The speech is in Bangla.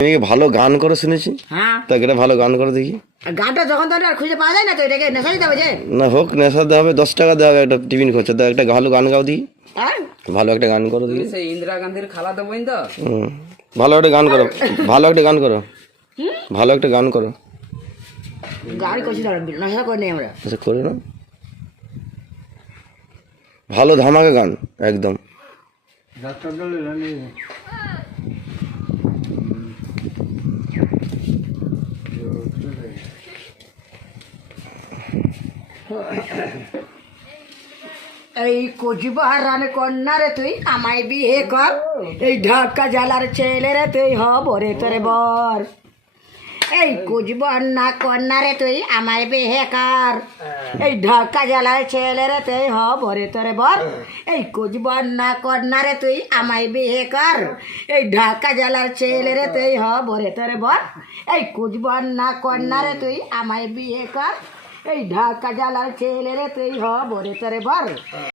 তুমি ভালো গান করো শুনেছি, হ্যাঁ, তা একটা ভালো গান করো দেখি। আর গানটা যখন তখন আর খুঁজে পাওয়া যায় না, তো এটাকে নেশা দিতে হবে যে। না হোক, নেশা দেওয়া হবে, 10 টাকা দেওয়া হবে একটা টিফিন খরচা, তা একটা ভালো গান গাও দিই, হ্যাঁ, ভালো একটা গান করো তুমি দিই। সেই ইন্দিরা গান্ধীর খালাতো বোন তো? ভালো একটা গান করো, ভালো একটা গান করো, ভালো একটা গান করো। গাড়ি করছি দাঁড়ান, নেশা করে নেই আমরা। আচ্ছা করে না, ভালো ধামাকা গান একদম। এই কোচবিহার কন্যা রে তুই আমায় বিয়ে কর, এই ঢাকা জেলার ছেলে রে তুই হব রে তোরে বর। এই কোচবিহার কন্যা রে তুই আমায় বিয়ে কর, এই ঢাকা জেলার ছেলে রে তুই হব রে তোরে বর। এই কোচবিহার কন্যা রে তুই আমায় বিয়ে কর, এই ঢাকা জেলার ছেলে রে তুই হব রে তোরে বর। এই কোচবিহার কন্যা রে তুই আমায় বিয়ে কর, এই ঢাকা জেলার ছেলে রে তুই হব রে তোরে বর।